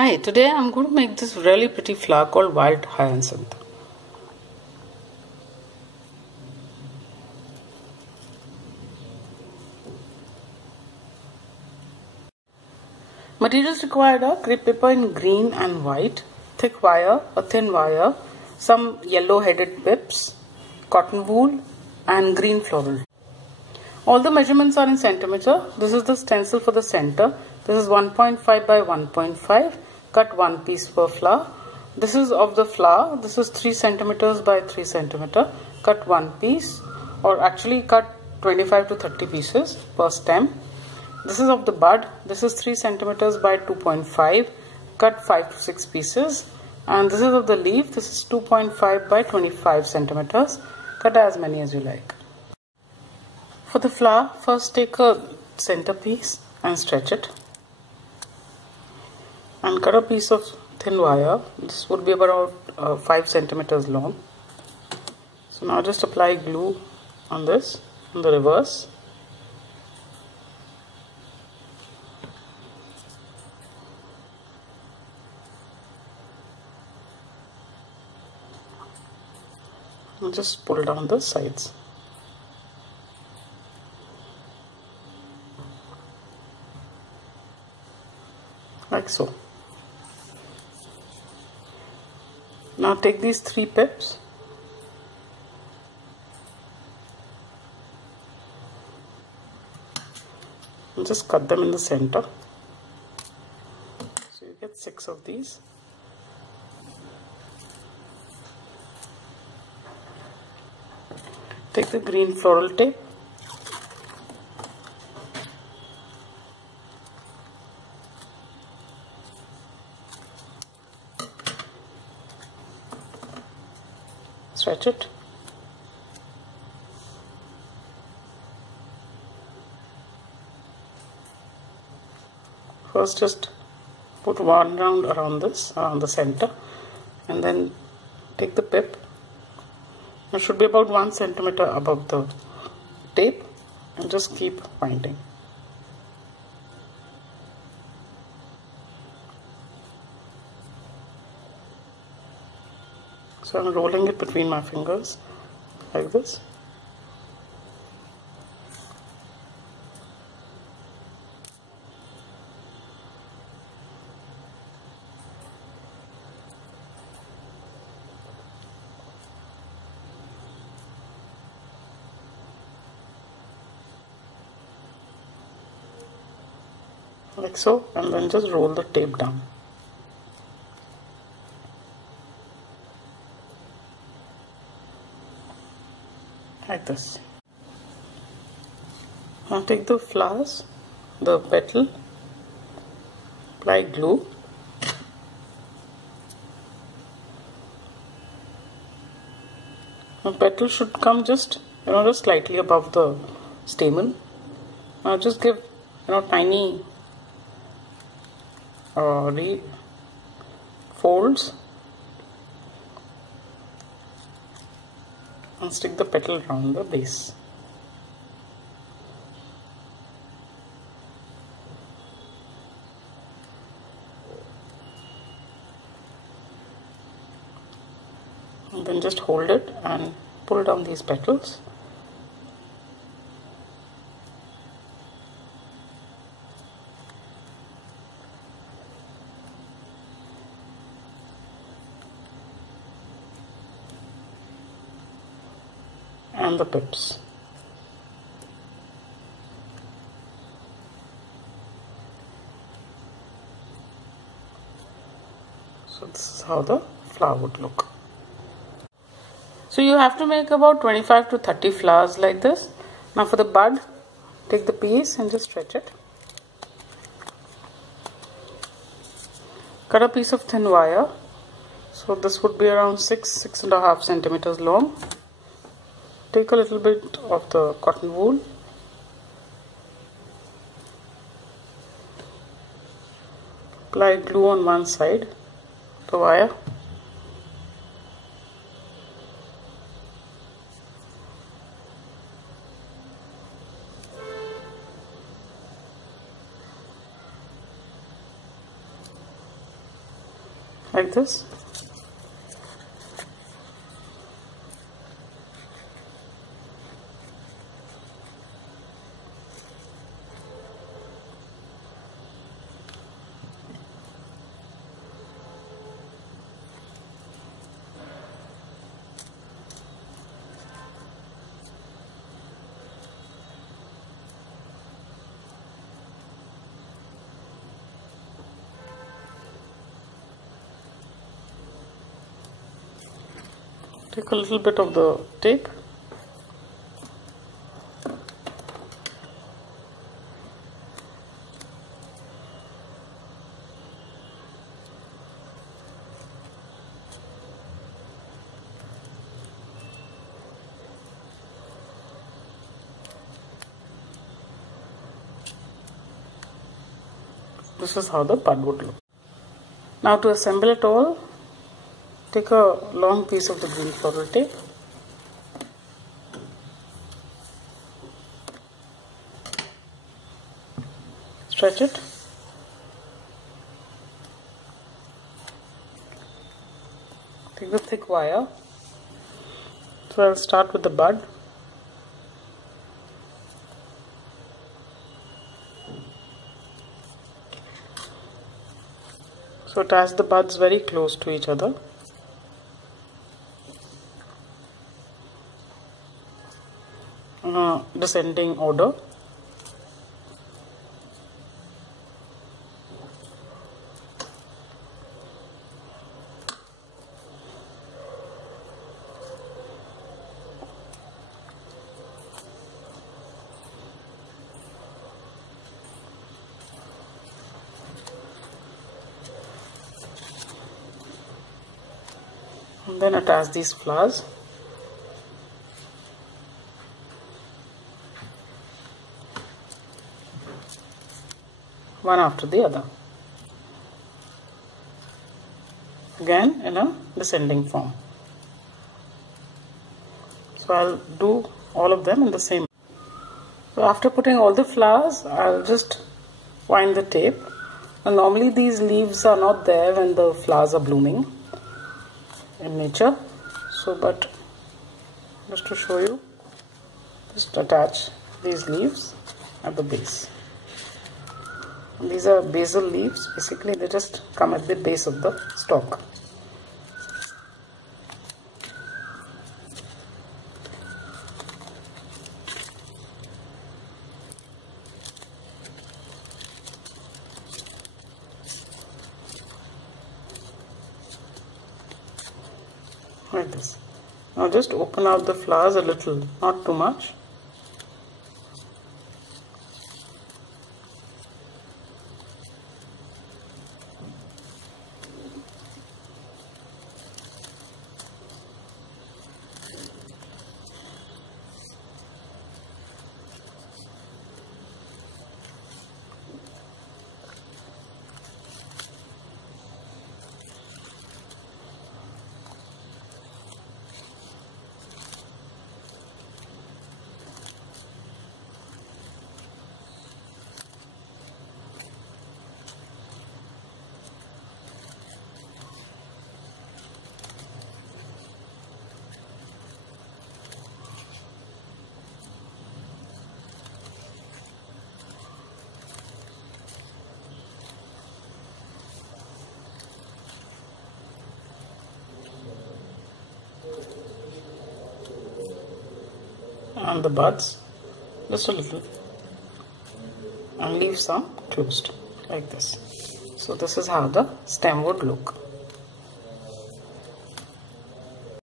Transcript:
Hi, today I'm going to make this really pretty flower called Wild Hyacinth. Materials required are crepe paper in green and white, thick wire, a thin wire, some yellow headed pips, cotton wool and green floral. All the measurements are in centimeter. This is the stencil for the center. This is 1.5 by 1.5. Cut one piece per flower. This is of the flower. This is 3 centimeters by 3 centimeter. Cut one piece, or actually cut 25 to 30 pieces per stem. This is of the bud. This is 3 centimeters by 2.5. Cut 5 to 6 pieces. And this is of the leaf. This is 2.5 by 25 centimeters. Cut as many as you like. For the flower, first take a center piece and stretch it. And cut a piece of thin wire. This would be about 5 centimeters long. So now just apply glue on this, on the reverse. And just pull down the sides. Like so. Now take these 3 pips and just cut them in the center. So you get 6 of these. Take the green floral tape. Stretch it. First just put one round around this, around the center, and then take the pip. It should be about 1 centimeter above the tape, and just keep winding. So I'm rolling it between my fingers like this. Like so, and then just roll the tape down. Like this. Now take the flowers, the petal, apply glue. The petal should come just just slightly above the stamen. Now just give tiny folds and stick the petal around the base. And then just hold it and pull down these petals. And the pips. So this is how the flower would look. So you have to make about 25 to 30 flowers like this. Now for the bud, take the piece and just stretch it. Cut a piece of thin wire. So this would be around 6.5 centimeters long. Take a little bit of the cotton wool, apply glue on one side, the wire, like this. Take a little bit of the tape. This is how the bud would look. Now to assemble it all, take a long piece of the green floral tape, stretch it, take the thick wire. So I'll start with the bud. So attach the buds very close to each other. In a descending order. And then attach these flowers. One after the other. Again in a descending form. So I'll do all of them in the same. So after putting all the flowers, I'll just wind the tape. And normally these leaves are not there when the flowers are blooming in nature. So but just to show you, just attach these leaves at the base. And these are basal leaves. Basically they just come at the base of the stalk. Like this. Now just open out the flowers a little, not too much. And the buds just a little, and leave some closed like this. So this is how the stem would look.